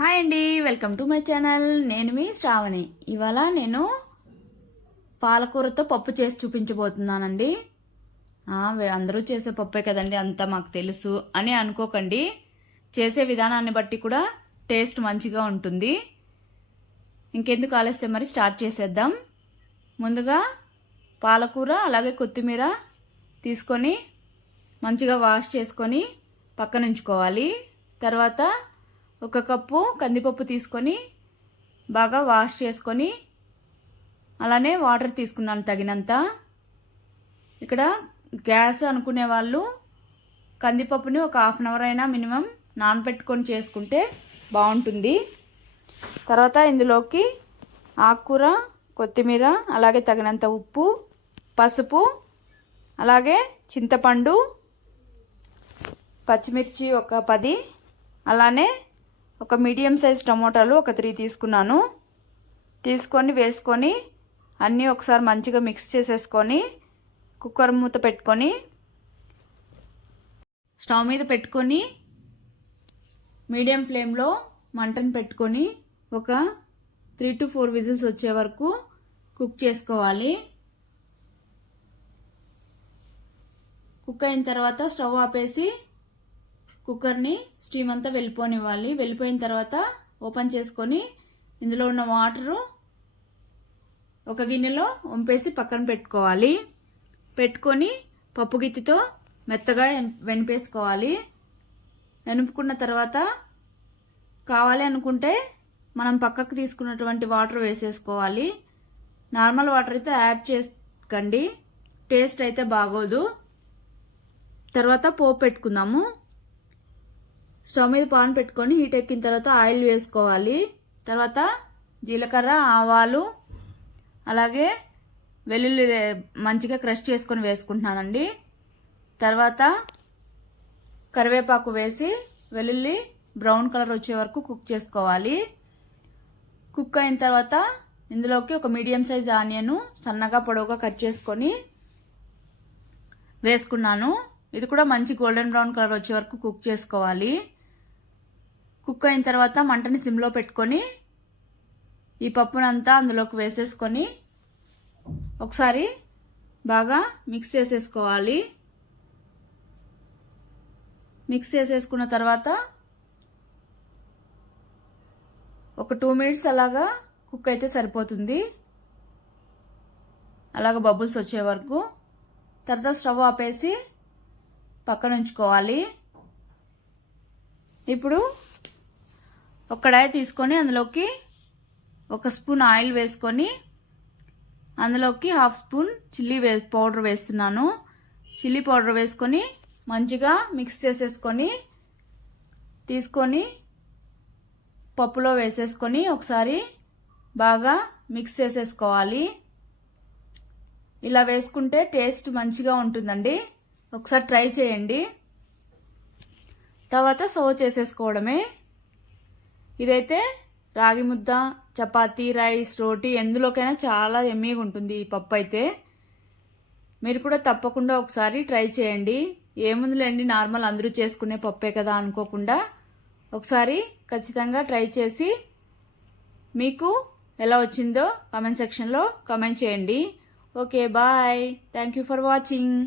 Hi అండి, welcome to my channel. నేను మీ శ్రావణి. ఇవాళ నేను పాలకూరతో పప్పు చేసి చూపించబోతున్నానండి. అందరూ చేసే పప్పే కదండి, అంతా మాకు తెలుసు అని అనుకోకండి. చేసే విధానాన్ని బట్టి కూడా టేస్ట్ మంచిగా ఉంటుంది. ఇంకెందుకు ఆలస్యం, మరి స్టార్ట్ చేసేద్దాం. ముందుగా పాలకూర అలాగే కొత్తిమీర తీసుకొని మంచిగా వాష్ చేసుకొని పక్కన ఉంచుకోవాలి. తర్వాత ఒక కప్పు కందిపప్పు తీసుకొని బాగా వాష్ చేసుకొని అలానే వాటర్ తీసుకున్నాను తగినంత. ఇక్కడ గ్యాస్ అనుకునే వాళ్ళు కందిపప్పుని ఒక హాఫ్ అన్ అవర్ అయినా మినిమం నానబెట్టుకొని చేసుకుంటే బాగుంటుంది. తర్వాత ఇందులోకి ఆకుకూర, కొత్తిమీర, అలాగే తగినంత ఉప్పు, పసుపు, అలాగే చింతపండు, పచ్చిమిర్చి ఒక 10, అలానే ఒక మీడియం సైజ్ టమోటాలు ఒక 3 తీసుకున్నాను. తీసుకొని వేసుకొని అన్నీ ఒకసారి మంచిగా మిక్స్ చేసేసుకొని కుక్కర్ మూత పెట్టుకొని స్టవ్ మీద పెట్టుకొని మీడియం ఫ్లేమ్లో మంటను పెట్టుకొని ఒక 3 to 4 విజిల్స్ వచ్చే వరకు కుక్ చేసుకోవాలి. కుక్ అయిన తర్వాత స్టవ్ ఆపేసి కుక్కర్ని స్టీమ్ అంతా వెళ్ళిపోనివ్వాలి. వెళ్ళిపోయిన తర్వాత ఓపెన్ చేసుకొని ఇందులో ఉన్న వాటరు ఒక గిన్నెలో వంపేసి పక్కన పెట్టుకోవాలి. పెట్టుకొని పప్పు గిత్తితో మెత్తగా వెనిపేసుకోవాలి. వెనుపుకున్న తర్వాత కావాలి అనుకుంటే మనం పక్కకు తీసుకున్నటువంటి వాటర్ వేసేసుకోవాలి. నార్మల్ వాటర్ అయితే యాడ్ చేసుకోండి, టేస్ట్ అయితే బాగోదు. తర్వాత పోపు పెట్టుకుందాము. స్టవ్ మీద పాన్ పెట్టుకొని హీట్ ఎక్కిన తర్వాత ఆయిల్ వేసుకోవాలి. తర్వాత జీలకర్ర, ఆవాలు, అలాగే వెల్లుల్లి మంచిగా క్రష్ చేసుకొని వేసుకుంటున్నానండి. తర్వాత కరివేపాకు వేసి వెల్లుల్లి బ్రౌన్ కలర్ వచ్చే వరకు కుక్ చేసుకోవాలి. కుక్ అయిన తర్వాత ఇందులోకి ఒక మీడియం సైజ్ ఆనియన్ సన్నగా పొడవుగా కట్ చేసుకొని వేసుకున్నాను. ఇది కూడా మంచి గోల్డెన్ బ్రౌన్ కలర్ వచ్చే వరకు కుక్ చేసుకోవాలి. కుక్ అయిన తర్వాత మంటని సిమ్లో పెట్టుకొని ఈ పప్పునంతా అందులోకి వేసేసుకొని ఒకసారి బాగా మిక్స్ చేసేసుకోవాలి. మిక్స్ చేసేసుకున్న తర్వాత ఒక 2 minutes అలాగా కుక్ అయితే సరిపోతుంది, అలాగ బబుల్స్ వచ్చే వరకు. తర్వాత స్టవ్ ఆపేసి పక్కన ఉంచుకోవాలి. ఇప్పుడు ఒక కడాయి తీసుకొని అందులోకి 1 స్పూన్ ఆయిల్ వేసుకొని అందులోకి 1/2 స్పూన్ చిల్లీ పౌడర్ వేస్తున్నాను. చిల్లీ పౌడర్ వేసుకొని మంచిగా మిక్స్ చేసేసుకొని తీసుకొని పప్పులో వేసేసుకొని ఒకసారి బాగా మిక్స్ చేసేసుకోవాలి. ఇలా వేసుకుంటే టేస్ట్ మంచిగా ఉంటుందండి, ఒకసారి ట్రై చేయండి. తర్వాత సర్వ్ చేసేసుకోవడమే. ఇదైతే రాగి ముద్ద, చపాతీ, రైస్, రోటీ ఎందులోకైనా చాలా ఎమ్మీగా ఉంటుంది ఈ పప్పు అయితే. మీరు కూడా తప్పకుండా ఒకసారి ట్రై చేయండి. ఏముందిలేండి, నార్మల్ అందరూ చేసుకునే పప్పే కదా అనుకోకుండా ఒకసారి ఖచ్చితంగా ట్రై చేసి మీకు ఎలా వచ్చిందో కామెంట్ సెక్షన్లో కామెంట్ చేయండి. Okay, bye. Thank you for watching.